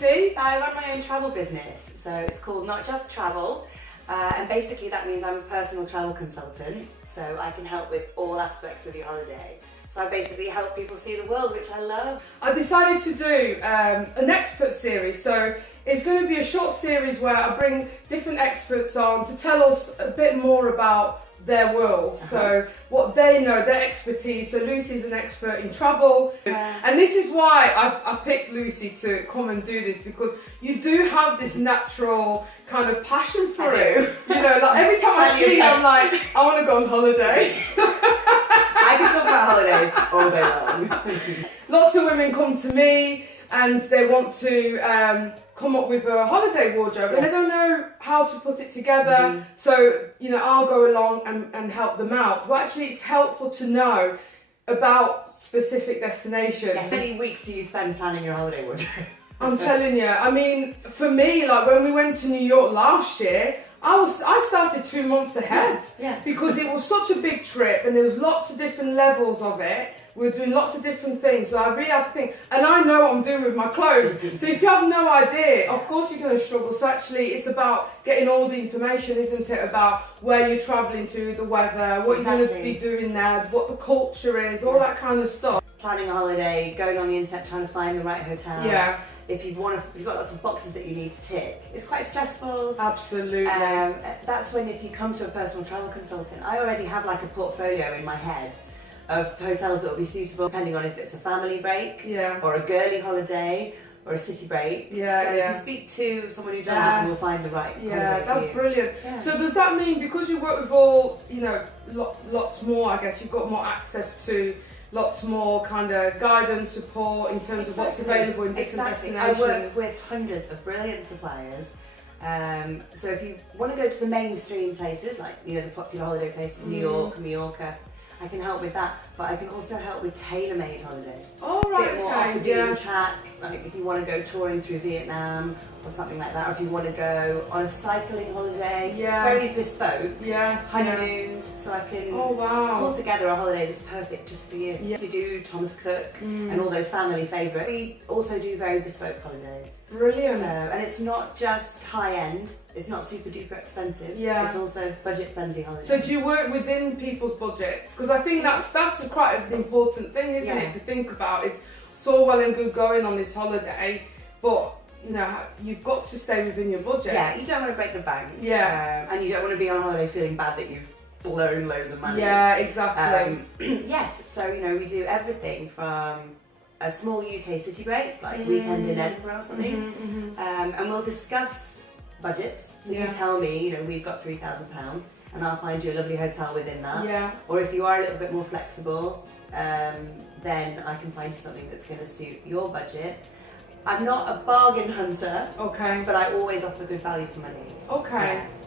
Lucy? I run my own travel business, so it's called Not Just Travel, and basically that means I'm a personal travel consultant, so I can help with all aspects of your holiday. So I basically help people see the world, which I love. I decided to do an expert series, so it's going to be a short series where I bring different experts on to tell us a bit more about their world, so what they know, their expertise. So Lucy's an expert in travel, and this is why I picked Lucy to come and do this, because you do have this natural kind of passion for it. You know, like every time I see you, I'm like, I want to go on holiday. I can talk about holidays all day long. Lots of women come to me and they want to come up with a holiday wardrobe, and they don't know how to put it together. So, you know, I'll go along and help them out. Well, actually, it's helpful to know about specific destinations. How many weeks do you spend planning your holiday wardrobe? I'm telling you, I mean, for me, like when we went to New York last year, I started 2 months ahead, because it was such a big trip and there was lots of different levels of it. We were doing lots of different things, so I really had to think, and I know what I'm doing with my clothes. So if you have no idea, of course you're going to struggle. So actually it's about getting all the information, isn't it, about where you're travelling to, the weather, what you're going to be doing there, what the culture is, all that kind of stuff. Planning a holiday, going on the internet trying to find the right hotel. Yeah. If you've got lots of boxes that you need to tick, it's quite stressful. Absolutely. That's when, if you come to a personal travel consultant, I already have like a portfolio in my head of hotels that will be suitable depending on if it's a family break, or a girly holiday, or a city break. So if you speak to someone who does that, you'll find the right holiday that's for you. brilliant. So does that mean, because you work with all, you know, lots more, I guess you've got more access to lots more kind of guidance, support in terms of what's available in different destinations? I work with hundreds of brilliant suppliers. So if you want to go to the mainstream places, like, you know, the popular holiday places, New York, Mallorca, I can help with that, but I can also help with tailor-made holidays. Oh, right, a bit more off the beaten track, like if you want to go touring through Vietnam or something like that, or if you want to go on a cycling holiday, very bespoke, honeymoons, so I can pull together a holiday that's perfect just for you. We do Thomas Cook and all those family favourites. We also do very bespoke holidays. Brilliant. So, and it's not just high-end, it's not super duper expensive, it's also budget-friendly holidays. So do you work within people's budgets? Because I think that's quite an important thing, isn't it, to think about. It's all well and good going on this holiday, but you know, you've got to stay within your budget. Yeah, you don't want to break the bank. And you don't want to be on holiday feeling bad that you've blown loads of money. Yeah, exactly. Yes, so you know, we do everything from a small UK city break, like weekend in Edinburgh or something, and we'll discuss budgets. So you tell me, you know, we've got £3,000 and I'll find you a lovely hotel within that. Or if you are a little bit more flexible, then I can find you something that's going to suit your budget. I'm not a bargain hunter, but I always offer good value for money.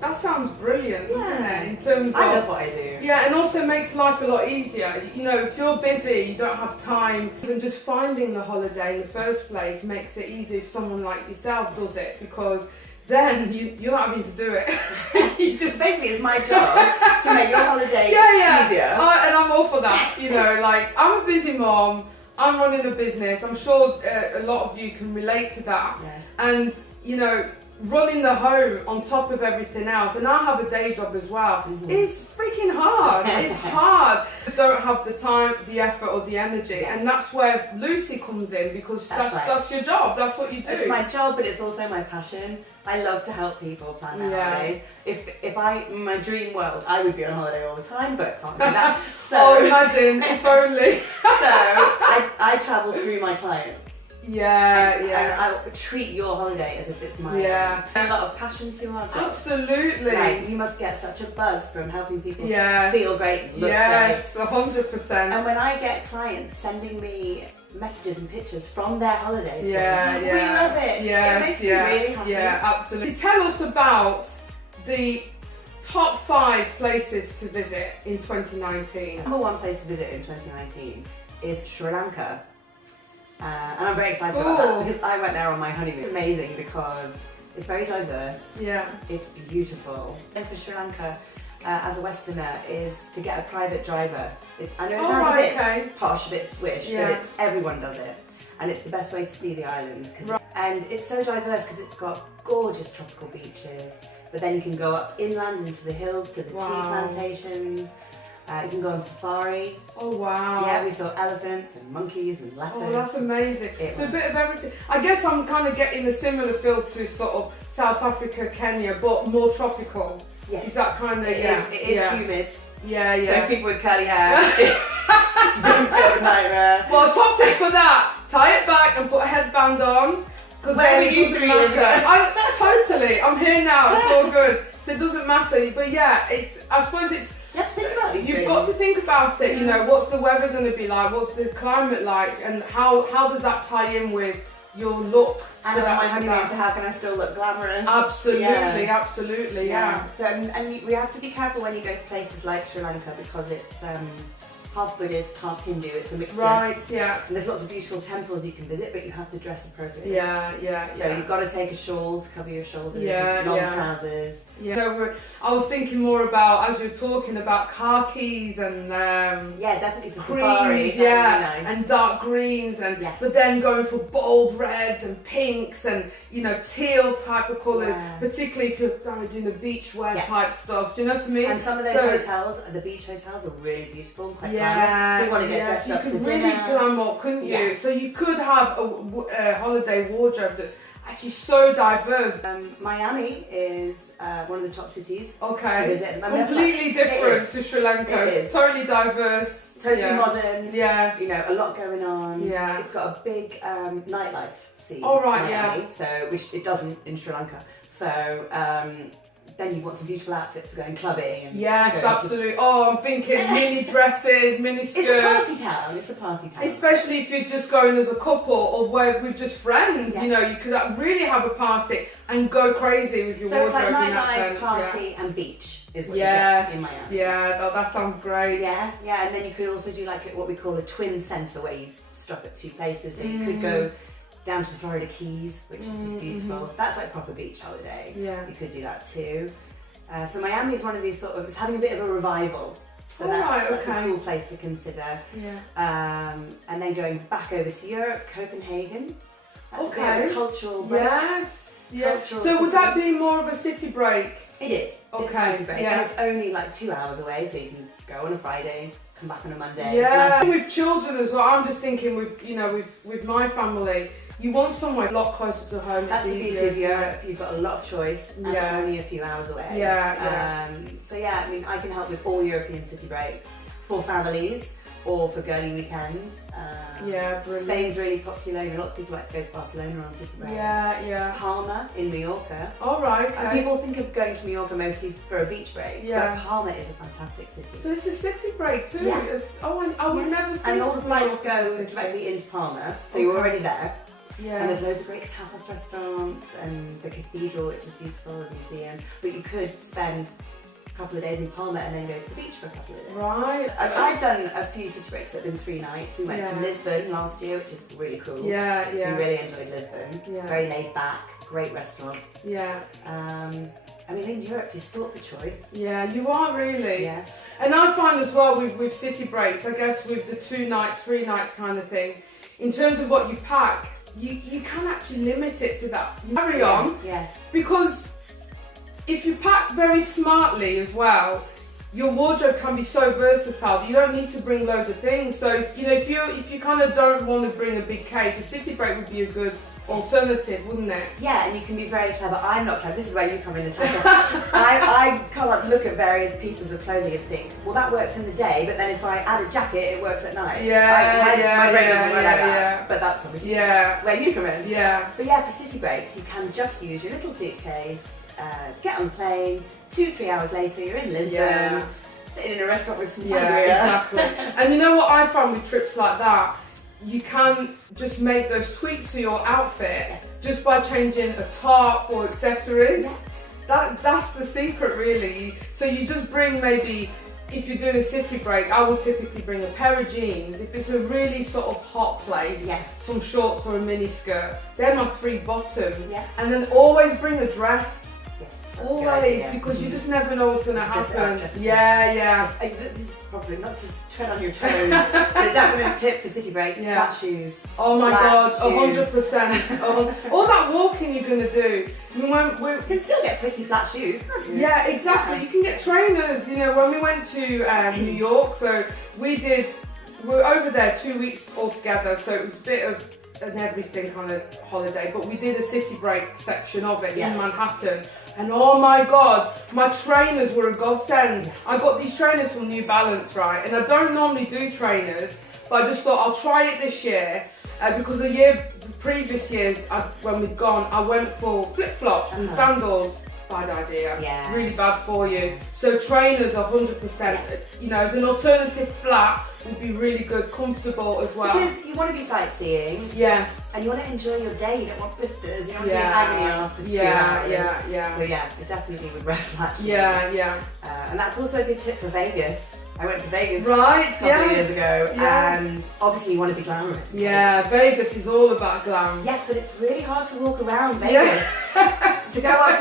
That sounds brilliant, doesn't it? In terms of, I love what I do. Yeah, and also makes life a lot easier. You know, if you're busy, you don't have time, even just finding the holiday in the first place makes it easy if someone like yourself does it, because then you're not having to do it. You just, basically, it's my job to make your holiday easier. And I'm all for that. You know, like, I'm a busy mom, I'm running a business, I'm sure a lot of you can relate to that. And, you know, running the home on top of everything else, and I have a day job as well, it's freaking hard. It's hard. You don't have the time, the effort or the energy, and that's where Lucy comes in, because that's your job, that's what you do. It's my job, but it's also my passion. I love to help people plan their holidays. If my dream world, I would be on holiday all the time, but can't do that. So imagine, if only. So I travel through my clients. And I treat your holiday as if it's mine. A lot of passion to our job. Absolutely. Like, you must get such a buzz from helping people feel great, look great. 100%. And when I get clients sending me messages and pictures from their holidays, we love it. It makes me really happy. Absolutely. Tell us about the top 5 places to visit in 2019. Number 1 place to visit in 2019 is Sri Lanka. And I'm very excited about that, because I went there on my honeymoon. It's amazing because it's very diverse. It's beautiful. And for Sri Lanka, as a Westerner, is to get a private driver. I know it sounds a bit posh, a bit swish, but everyone does it. And it's the best way to see the island. And it's so diverse because it's got gorgeous tropical beaches, but then you can go up inland into the hills to the tea plantations. You can go on safari. Oh wow. Yeah, we saw elephants and monkeys and leopards. Oh, that's amazing. So a bit of everything. I guess I'm kind of getting a similar feel to sort of South Africa, Kenya, but more tropical. Yes. Is that kind of, It is humid. Yeah, yeah. So people with curly hair, it's been a bit of a nightmare. Well, top tip for that, tie it back and put a headband on. Because Where then were it you doesn't 3 years matter. Totally, I'm here now, it's all good. So it doesn't matter. But yeah, I suppose it's, you have to think about these you've things. got to think about it, you know, what's the weather going to be like, what's the climate like, and how does that tie in with your look? And on my honeymoon, so how can I still look glamorous? Absolutely, absolutely, yeah. So, and we have to be careful when you go to places like Sri Lanka because it's half Buddhist, half Hindu, it's a mixture. Right, yeah. And there's lots of beautiful temples you can visit, but you have to dress appropriately. Yeah, yeah, So you've got to take a shawl to cover your shoulders, Yeah, long yeah. trousers. Yeah, no, I was thinking more about, as you're talking about khakis and Yeah, definitely for safari. greens, yeah, That would be nice. and dark greens, and Yes. but then going for bold reds and pinks and, you know, teal type of colours, Yeah. particularly if you're kind of doing the beachwear Yes. type stuff. Do you know what I mean? And some of those hotels, the beach hotels, are really beautiful and quite glamorous. So you want to get dressed so you up for could really dinner. glam up, couldn't you? Yeah. So you could have a holiday wardrobe that's actually so diverse. Miami is one of the top cities to Okay, visit. And completely that's different to Sri Lanka. It is. Totally diverse. totally yeah. modern. Yes. You know, a lot going on. Yeah. It's got a big nightlife scene. All right, Miami, so which it doesn't in Sri Lanka. So then you want some beautiful outfits to go and clubbing. And Yes, go to- absolutely. Oh, I'm thinking mini dresses, mini It's a skirts. party town. It's a party town. Especially if you're just going as a couple or with just friends, Yeah. you know, you could really have a party and go crazy with your So it's like wardrobe in that nightlife, sense. party, and beach is what Yes, you get in Miami. yeah, that sounds great. Yeah, yeah, and then you could also do like what we call a twin centre where you stop at two places. So you could go down to the Florida Keys, which is just beautiful. That's like proper beach holiday. Yeah. You could do that too. So Miami is one of these sort of, it's having a bit of a revival. So Alright, that's okay. a cool place to consider. Yeah. And then going back over to Europe, Copenhagen. That's a bit Okay. of a cultural break. Yes. Yeah. Cultural So would city. that be more of a city break? It is. Okay, It's a city break. yeah. And it's only like 2 hours away, so you can go on a Friday, come back on a Monday. Yeah. With children as well, I'm just thinking with my family, you want somewhere a lot closer to home. That's the it's beauty easier, of Europe. You've got a lot of choice, and it's Yeah. only a few hours away. Yeah, So yeah, I mean, I can help with all European city breaks for families or for girly weekends. Yeah, brilliant. Spain's really popular. You know, lots of people like to go to Barcelona on city break. Yeah, yeah. Palma in Mallorca. All right. And Okay. people think of going to Mallorca mostly for a beach break, Yeah. but Palma is a fantastic city. So it's a city break too. Yeah. I would never think. And all the of flights Mallorca as a go city. directly into Palma, so you're already there. And Yeah. there's loads of great tapas restaurants and the cathedral, which is beautiful, the museum. But you could spend a couple of days in Palma and then go to the beach for a couple of days. Right. I've done a few city breaks that have been 3 nights. We went Yeah. to Lisbon last year, which is really cool. Yeah, We yeah. really enjoyed Lisbon. Yeah. Very laid back, great restaurants. Yeah. I mean, in Europe, you're sport for choice. Yeah, you are really. Yeah. And I find as well with city breaks, I guess with the 2 nights, 3 nights kind of thing, in terms of what you pack, you can actually limit it to that. You carry on, Yeah. because if you pack very smartly as well, your wardrobe can be so versatile. You don't need to bring loads of things. So if you kind of don't want to bring a big case, a city break would be a good alternative, wouldn't it? Yeah, and you can be very clever. I'm not clever. This is where you come in, Natasha. I can't look at various pieces of clothing and think, well, that works in the day, but then if I add a jacket, it works at night. My brain doesn't work like that. But that's obviously where you come in. Yeah. But yeah, for city breaks, you can just use your little suitcase, get on the plane, 2-3 hours later, you're in Lisbon, Yeah. sitting in a restaurant with some Yeah, sangria. exactly. And you know what I found with trips like that? You can just make those tweaks to your outfit just by changing a top or accessories. That's the secret, really. So you just bring maybe, if you're doing a city break, I would typically bring a pair of jeans. If it's a really sort of hot place, some shorts or a mini skirt. They're my 3 bottoms. Yeah. And then always bring a dress. Yes. Always, because you just never know what's going to happen. Yeah. This is probably not to tread on your toes, but a definite tip for city breaks, flat shoes. Oh my God, 100%. All that walking you're going to do. I mean, you can still get pretty flat shoes. Yeah, exactly. You can get trainers. You know, when we went to New York, so we were over there 2 weeks altogether, so it was a bit of an everything kind of holiday, but we did a city break section of it in Manhattan. And oh my God, my trainers were a godsend. I got these trainers from New Balance, right? And I don't normally do trainers, but I just thought I'll try it this year because the previous years when we'd gone, I went for flip-flops and sandals. Bad idea, really bad for you. So trainers 100%, you know, as an alternative flat would be really good, comfortable as well. Because you want to be sightseeing. Yes. And you want to enjoy your day, you don't want blisters, you don't want to be agony after 2 hours. Yeah. So yeah, I definitely would wear flat shoes. Yeah. And that's also a good tip for Vegas. I went to Vegas a couple of years ago, and obviously you want to be glamorous. Yeah, Vegas is all about glam. Yes, but it's really hard to walk around Vegas. To go up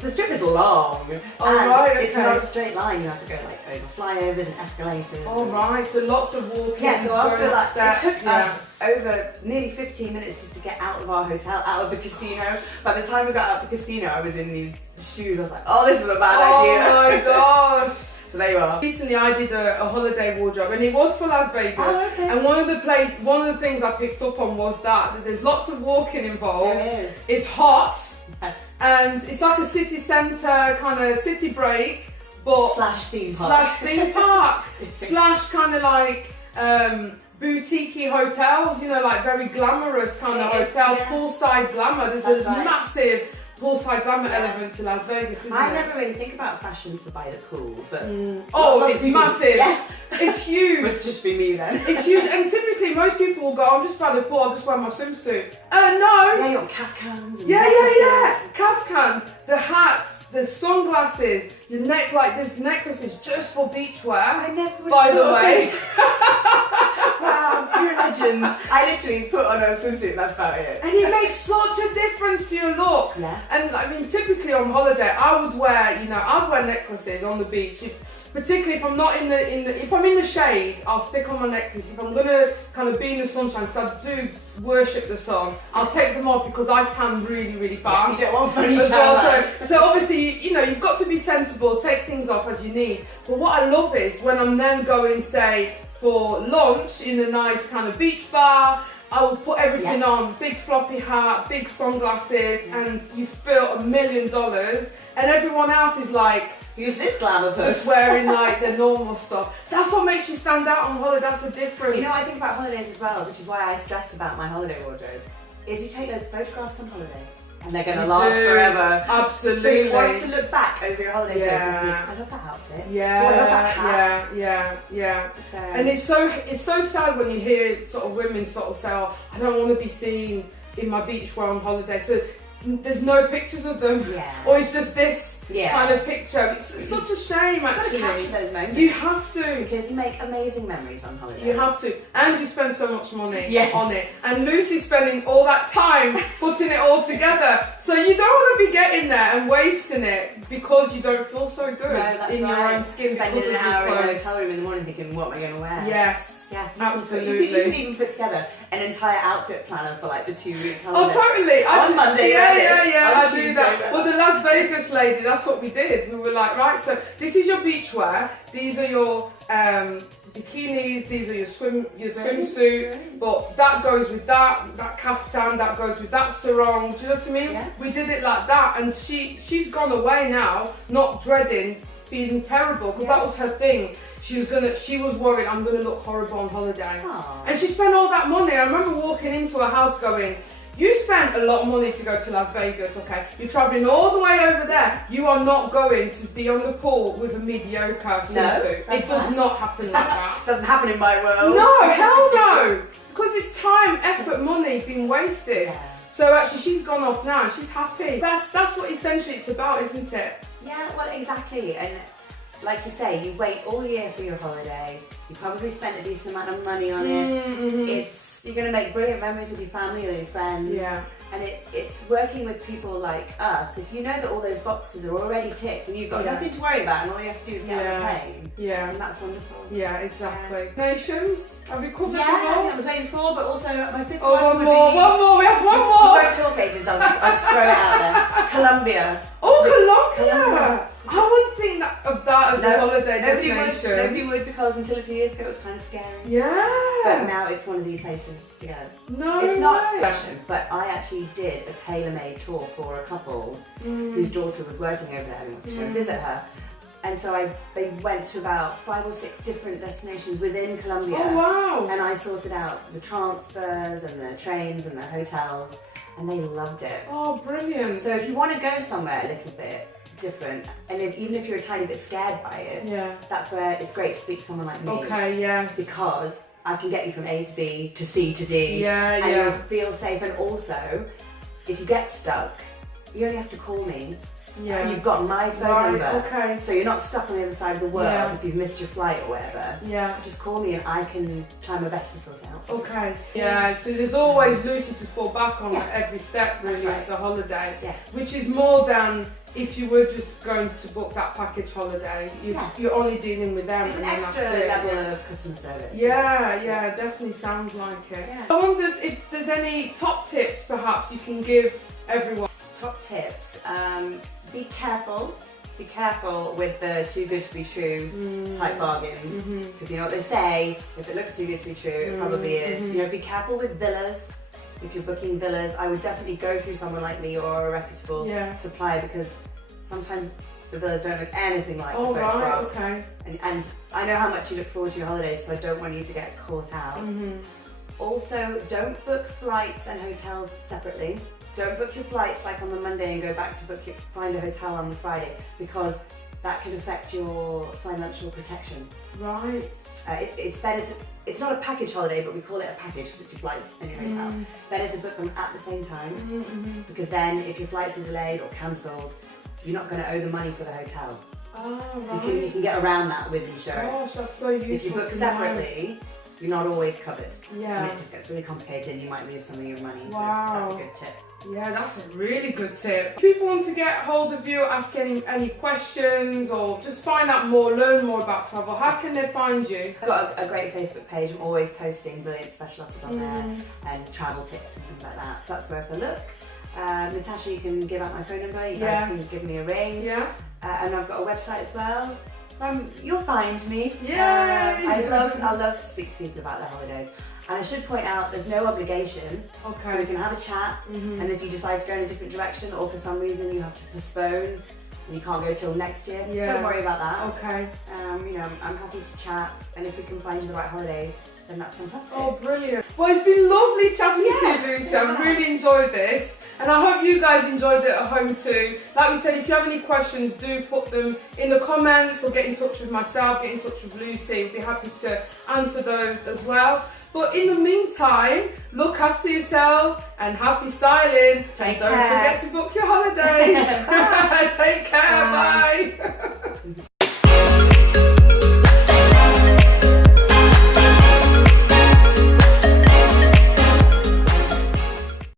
the strip is long. It's not a straight line. You have to go like over flyovers and escalators. All right, so lots of walking. Yeah, so after it took us over nearly 15 minutes just to get out of our hotel, out of the casino. By the time we got out of the casino, I was in these shoes. I was like, oh, this was a bad idea. Oh my gosh. So there you are. Recently I did a holiday wardrobe and it was for Las Vegas. Oh, okay. And one of the things I picked up on was that there's lots of walking involved. There is. It's hot. Yes. And it's like a city centre kind of city break, but slash theme park slash kind of like boutique hotels, you know, like very glamorous kind of hotels, poolside glamour. There's a massive poolside glamour element to Las Vegas, isn't I never really think about fashion for by the pool, but it's massive. Yes. It's huge. Must just be me then. It's huge, and typically most people will go, I'm just by the pool, I'll just wear my swimsuit. No. Yeah, you got calf cans. Calf cans, the hats, the sunglasses, the this necklace is just for beachwear. I never would by the way. Wow, you're a legend. I literally put on a swimsuit and that's about it. And it makes such a difference to your look. Yeah. And I mean, typically on holiday, I would wear, I'd wear necklaces on the beach. Particularly if I'm not if I'm in the shade, I'll stick on my necklace. If I'm gonna kind of be in the sunshine, because I do worship the sun, I'll take them off because I tan really, really fast. You don't want funny as tan well. So obviously, you've got to be sensible, take things off as you need. But what I love is when I'm then going, say, for lunch in a nice kind of beach bar, I will put everything on, big floppy hat, big sunglasses, and you feel $1 million, and everyone else is like, who's this glamour person? Just wearing like the normal stuff. That's what makes you stand out on holiday, that's the difference. You know what I think about holidays as well, which is why I stress about my holiday wardrobe, is you take loads of photographs on holiday. And they're going to last forever. Absolutely. So you want to look back over your holiday photos and I love that outfit. Yeah. Oh, I love that hat. Yeah. So. And it's so sad when you hear sort of women sort of say, oh, I don't want to be seen in my beachwear on holiday. So there's no pictures of them. Yeah. Or it's just this kind of picture. It's such a shame, actually. You've got to capture those moments. You have to. Because you make amazing memories on holiday. You have to. And you spend so much money on it. And Lucy's spending all that time putting it all together. So you don't want to be getting there and wasting it because you don't feel so good in your own skin. Spending an hour in a hotel room in the morning thinking, what am I going to wear? Yes. Yeah, absolutely. You can even put together an entire outfit planner for like the 2-week holiday. Oh, totally. On Monday, I do that. Well, the Las Vegas lady, that's what we did. We were like, right, so this is your beachwear. These are your bikinis. These are your swimsuit. But that goes with that kaftan. That goes with that sarong. Do you know what I mean? Yeah. We did it like that, and she's gone away now, not dreading feeling terrible because that was her thing. She was worried I'm gonna look horrible on holiday. Aww. And she spent all that money. I remember walking into her house going, you spent a lot of money to go to Las Vegas, okay? You're traveling all the way over there. You are not going to be on the pool with a mediocre swimsuit. It does not happen like that. Doesn't happen in my world. No, hell no. Because it's time, effort, money being wasted. Yeah. So actually she's gone off now and she's happy. That's what essentially it's about, isn't it? Yeah, well, exactly. And like you say, you wait all year for your holiday. You probably spent a decent amount of money on it. you're going to make brilliant memories with your family or your friends. Yeah. And it's working with people like us. If you know that all those boxes are already ticked and you've got nothing to worry about and all you have to do is get on the plane, and that's wonderful. Yeah, exactly. Nations? Have we covered them I all? think I was saying 4, but also my 5th Oh, one one would more, be... one more, we have one more! We won't talk ages, I'll just throw it out there. Colombia. Oh, Colombia! I wouldn't think of that as a holiday nobody destination. Nobody would, because until a few years ago it was kind of scary. Yeah. But now it's one of the places to go. No It's not way. fashion, but I actually did a tailor-made tour for a couple whose daughter was working over there and wanted to go visit her. And so they went to about 5 or 6 different destinations within Colombia. Oh, wow. And I sorted out the transfers and the trains and the hotels, and they loved it. Oh, brilliant. So if you want to go somewhere a little bit different, and even if you're a tiny bit scared by it, that's where it's great to speak to someone like me. Okay, yes. Because I can get you from A to B to C to D, and you'll feel safe. And also, if you get stuck, you only have to call me. Yeah. You've got my phone number. Okay. So you're not stuck on the other side of the world if you've missed your flight or whatever. Yeah. Just call me and I can try my best to sort it out. Okay. Yeah, so there's always Lucy to fall back on at every step really of the holiday. Yeah. Which is more than if you were just going to book that package holiday. You're only dealing with them. It's an and extra that's it. level of customer service. Yeah, definitely sounds like it. Yeah. I wondered if there's any top tips perhaps you can give everyone. Top tips. Be careful. Be careful with the too good to be true type bargains, because you know what they say, if it looks too good to be true, it probably is. You know, be careful with villas. If you're booking villas, I would definitely go through someone like me or a reputable supplier, because sometimes the villas don't look anything like the photographs. Okay. And I know how much you look forward to your holidays, so I don't want you to get caught out. Also, don't book flights and hotels separately. Don't book your flights like on the Monday and go back to find a hotel on the Friday, because that can affect your financial protection. Right. It's better to, it's not a package holiday, but we call it a package because it's your flights and your hotel. Better to book them at the same time, because then if your flights are delayed or cancelled, you're not going to owe the money for the hotel. Oh, right. You can get around that with insurance. Gosh, that's so useful. If you book separately, you're not always covered. Yeah. And it just gets really complicated and you might lose some of your money. Wow. So that's a good tip. Yeah, that's a really good tip. If people want to get hold of you, ask any questions, or just find out more, learn more about travel, how can they find you? I've got a great Facebook page. I'm always posting brilliant special offers on there and travel tips and things like that. So that's worth a look. Natasha, you can give out my phone number. You guys can give me a ring. Yeah. And I've got a website as well. You'll find me. Yeah. I love to speak to people about their holidays. And I should point out, there's no obligation. Okay. So we can have a chat, and if you decide to go in a different direction, or for some reason you have to postpone and you can't go till next year, don't worry about that. Okay. You know, I'm happy to chat, and if we can find you the right holiday, then that's fantastic. Oh, brilliant. Well, it's been lovely chatting to you, Lucy. I've really enjoyed this. And I hope you guys enjoyed it at home too. Like we said, if you have any questions, do put them in the comments or get in touch with myself, get in touch with Lucy. We'd be happy to answer those as well. But in the meantime, look after yourselves and happy styling. Take Don't care. forget to book your holidays. Take care. Bye.